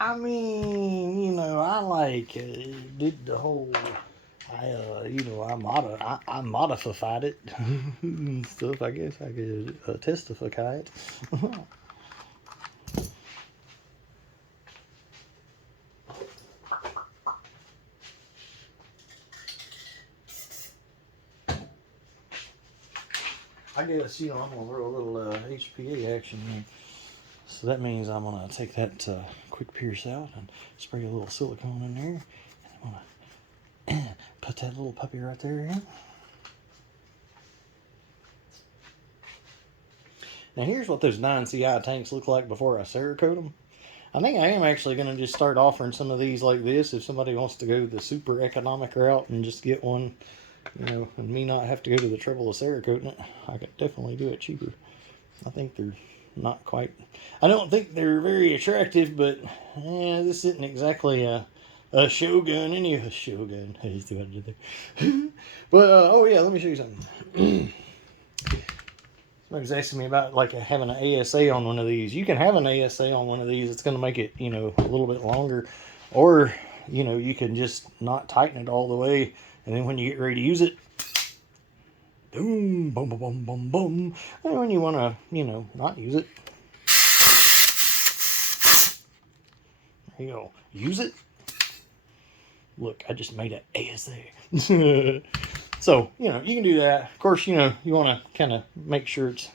I mean, I like did the whole. I modified it and stuff. I guess I could testify it. I guess I'm gonna throw a little HPA action here. So that means I'm gonna take that quick pierce out and spray a little silicone in there. And I'm gonna put that little puppy right there in. Now here's what those 9CI tanks look like before I Cerakote them. I think I am actually going to just start offering some of these like this if somebody wants to go the super economic route and just get one, and me not have to go to the trouble of Cerakoting it. I could definitely do it cheaper. I think they're not quite, I don't think they're very attractive, but this isn't exactly a Shogun, a Shogun. I just what I did there. But, oh yeah, let me show you something. Somebody's asking me about like having an ASA on one of these. You can have an ASA on one of these. It's going to make it, a little bit longer. Or, you can just not tighten it all the way. And then when you get ready to use it, boom, boom, boom, boom, boom, boom. And when you want to, not use it, there you go. Use it. Look, I just made an ASA. So, you can do that. Of course, you want to kind of make sure it's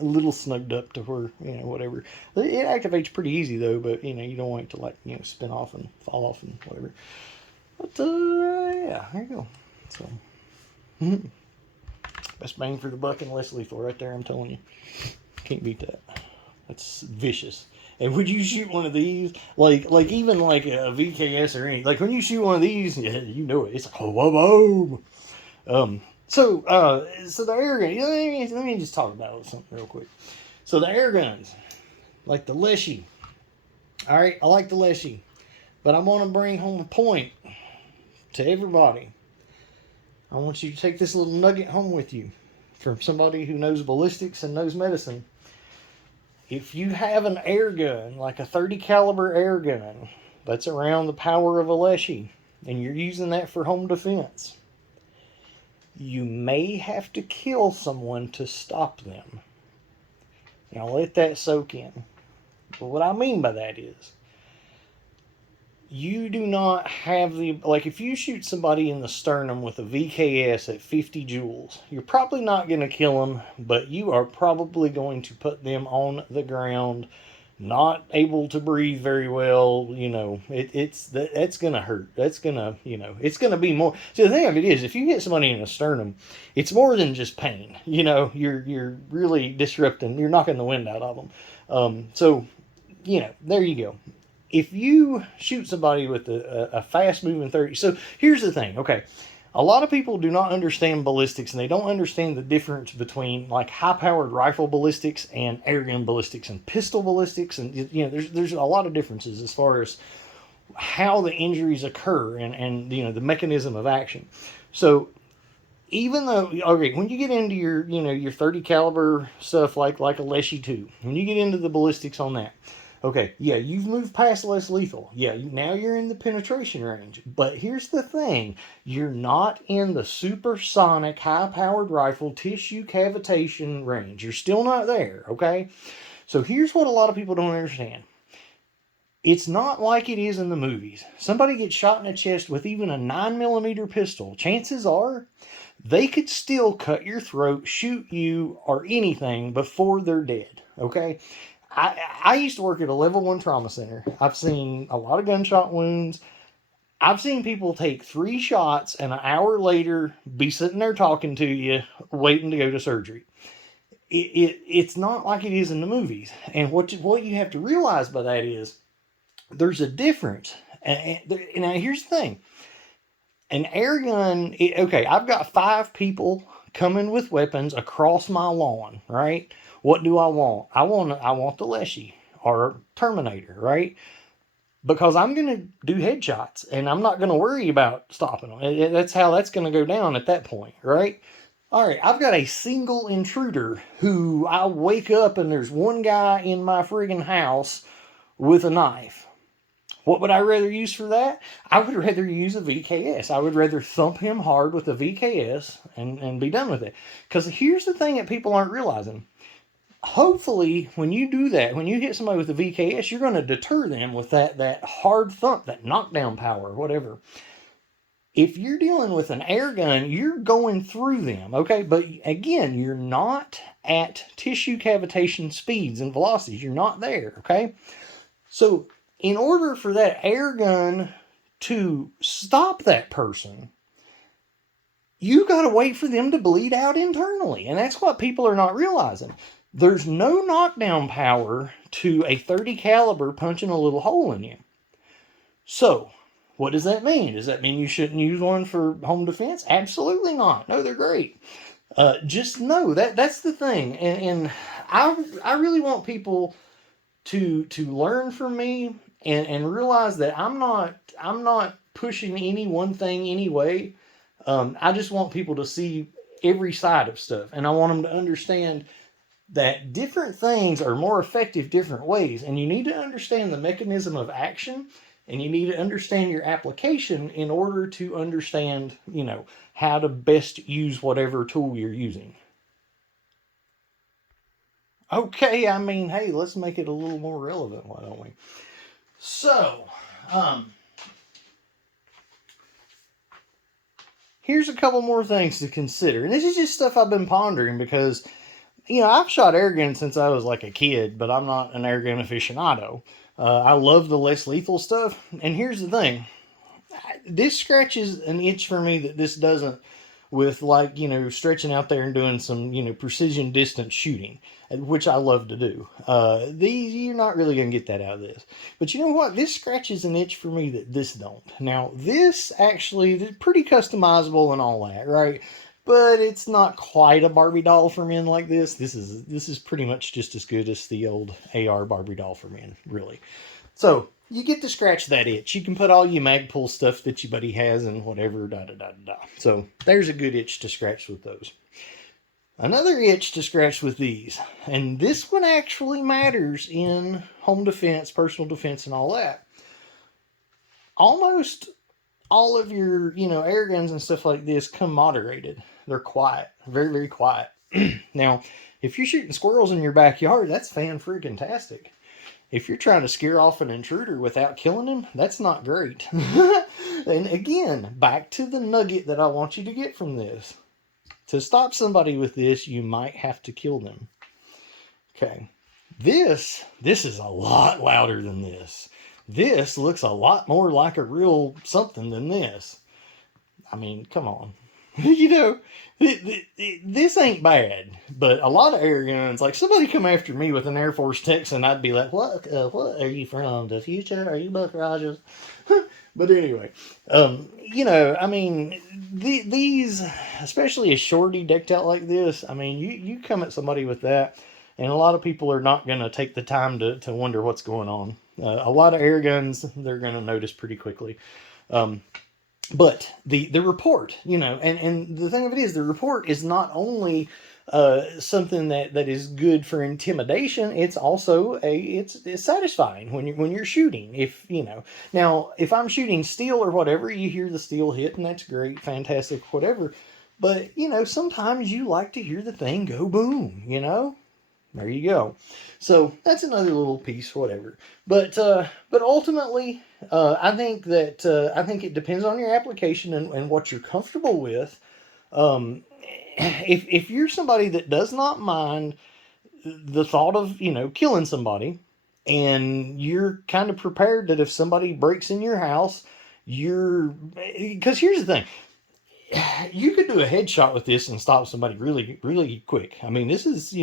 a little snugged up to where, whatever. It activates pretty easy, though, but, you don't want it to, like, spin off and fall off and whatever. But, yeah, there you go. So, best bang for the buck and less lethal right there, I'm telling you. Can't beat that. That's vicious. And would you shoot one of these, like even like a VKS or anything, like when you shoot one of these, yeah, you know it. It's like, oh, boom. So the air gun, let me just talk about something real quick. So the air guns, like the Leshy. All right, I like the Leshy, but I want to bring home a point to everybody. I want you to take this little nugget home with you from somebody who knows ballistics and knows medicine. If you have an air gun, like a 30 caliber air gun, that's around the power of a Leshy, and you're using that for home defense, you may have to kill someone to stop them. Now let that soak in. But what I mean by that is, you do not have the, like if you shoot somebody in the sternum with a VKS at 50 joules, you're probably not going to kill them, but you are probably going to put them on the ground, not able to breathe very well. That's going to hurt. That's going to, it's going to be more. So the thing of it is, if you hit somebody in the sternum, it's more than just pain. You're really disrupting, you're knocking the wind out of them. So, there you go. If you shoot somebody with a fast-moving 30... So, here's the thing, okay. A lot of people do not understand ballistics, and they don't understand the difference between, like, high-powered rifle ballistics and airgun ballistics and pistol ballistics. And, there's a lot of differences as far as how the injuries occur and the mechanism of action. So, even though, okay, when you get into your 30 caliber stuff like a Leshy 2, when you get into the ballistics on that, okay, yeah, you've moved past less lethal. Yeah, now you're in the penetration range. But here's the thing. You're not in the supersonic, high-powered rifle tissue cavitation range. You're still not there, okay? So here's what a lot of people don't understand. It's not like it is in the movies. Somebody gets shot in the chest with even a 9mm pistol. Chances are they could still cut your throat, shoot you, or anything before they're dead, okay? I used to work at a level 1 trauma center. I've seen a lot of gunshot wounds. I've seen people take 3 shots and an hour later be sitting there talking to you, waiting to go to surgery. It's not like it is in the movies. And what you have to realize by that is there's a difference. And now here's the thing. An air gun, okay, I've got 5 people coming with weapons across my lawn, right? What do I want? I want the Leshy or Terminator, right? Because I'm going to do headshots and I'm not going to worry about stopping them. That's how that's going to go down at that point, right? All right, I've got a single intruder who I wake up and there's one guy in my friggin' house with a knife. What would I rather use for that? I would rather use a VKS. I would rather thump him hard with a VKS and be done with it. Because here's the thing that people aren't realizing. Hopefully, when you do that, when you hit somebody with a VKS, you're going to deter them with that hard thump, that knockdown power, whatever. If you're dealing with an air gun, you're going through them, okay? But again, you're not at tissue cavitation speeds and velocities. You're not there, okay? So in order for that air gun to stop that person, you got to wait for them to bleed out internally. And that's what people are not realizing. There's no knockdown power to a 30 caliber punching a little hole in you. So what does that mean? Does that mean you shouldn't use one for home defense? Absolutely not. No, they're great. Just know that's the thing. And I really want people to learn from me and realize that I'm not pushing any one thing anyway. I just want people to see every side of stuff, and I want them to understand that different things are more effective different ways, and you need to understand the mechanism of action, and you need to understand your application in order to understand, how to best use whatever tool you're using. Okay, I mean, hey, let's make it a little more relevant, why don't we? So, here's a couple more things to consider. And this is just stuff I've been pondering because, I've shot airguns since I was like a kid, but I'm not an airgun aficionado. I love the less lethal stuff. And here's the thing. This scratches an itch for me that this doesn't with stretching out there and doing some, precision distance shooting, which I love to do. These, you're not really going to get that out of this. But you know what? This scratches an itch for me that this don't. Now, this actually is pretty customizable and all that, right? But it's not quite a Barbie doll for men like this. This is pretty much just as good as the old AR Barbie doll for men, really. So, you get to scratch that itch. You can put all your Magpul stuff that your buddy has and whatever, da-da-da-da-da. So, there's a good itch to scratch with those. Another itch to scratch with these, and this one actually matters in home defense, personal defense, and all that. Almost all of your, air guns and stuff like this come moderated. They're quiet, very, very quiet. Now, if you're shooting squirrels in your backyard, that's fan-freaking-tastic. If you're trying to scare off an intruder without killing him, that's not great. And again, back to the nugget that I want you to get from this. To stop somebody with this, you might have to kill them. Okay. This is a lot louder than this. This looks a lot more like a real something than this. I mean, come on. This ain't bad, but a lot of air guns, like somebody come after me with an Air Force Texan, I'd be like, what are you from? The future? Are you Buck Rogers? But anyway, I mean, these, especially a shorty decked out like this, I mean, you come at somebody with that, and a lot of people are not going to take the time to wonder what's going on. A lot of air guns, they're going to notice pretty quickly. But the report, and the thing of it is, the report is not only something that is good for intimidation, it's also it's satisfying when you're shooting. Now if I'm shooting steel or whatever, you hear the steel hit, and that's great, fantastic, whatever. But sometimes you like to hear the thing go boom. There you go. So that's another little piece, whatever. But ultimately, I think it depends on your application and what you're comfortable with. If you're somebody that does not mind the thought of killing somebody, and you're kind of prepared that if somebody breaks in your house, because here's the thing. You could do a headshot with this and stop somebody really, really quick. I mean, this is,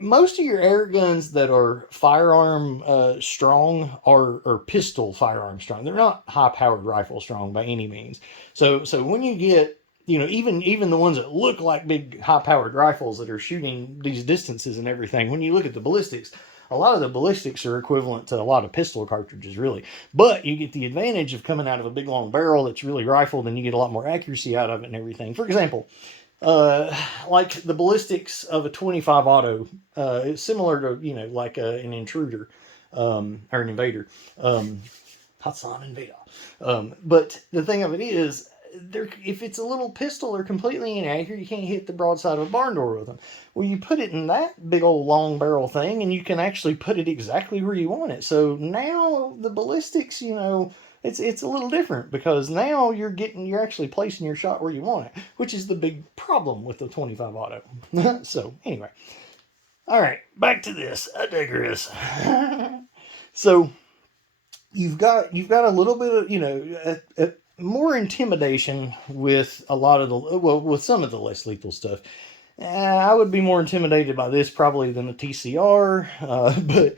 most of your air guns that are firearm strong are pistol firearm strong. They're not high-powered rifle strong by any means. So when you get, even the ones that look like big high-powered rifles that are shooting these distances and everything, when you look at the ballistics, a lot of the ballistics are equivalent to a lot of pistol cartridges, really. But you get the advantage of coming out of a big long barrel that's really rifled, and you get a lot more accuracy out of it and everything. For example, like the ballistics of a 25 auto, it's similar to, like an intruder. or an invader. Hassan Invader. But the thing of it is, if it's a little pistol, they're completely inaccurate. You can't hit the broadside of a barn door with them. Well, you put it in that big old long barrel thing, and you can actually put it exactly where you want it. So now the ballistics, it's a little different, because now you're actually placing your shot where you want it, which is the big problem with the 25 auto. So anyway, all right, back to this. I digress. So you've got a little bit of more intimidation with a lot of with some of the less lethal stuff. I would be more intimidated by this probably than the TCR, but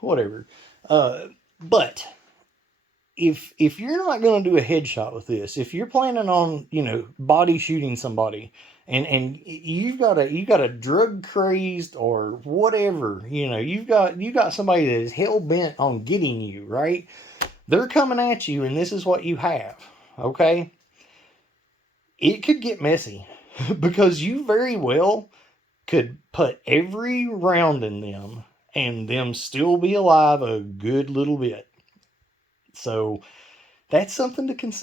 whatever. But if you're not going to do a headshot with this, if you're planning on body shooting somebody, and you've got a drug crazed or whatever, you've got somebody that is hell bent on getting you, right? They're coming at you, and this is what you have. Okay, it could get messy because you very well could put every round in them and them still be alive a good little bit. So that's something to consider.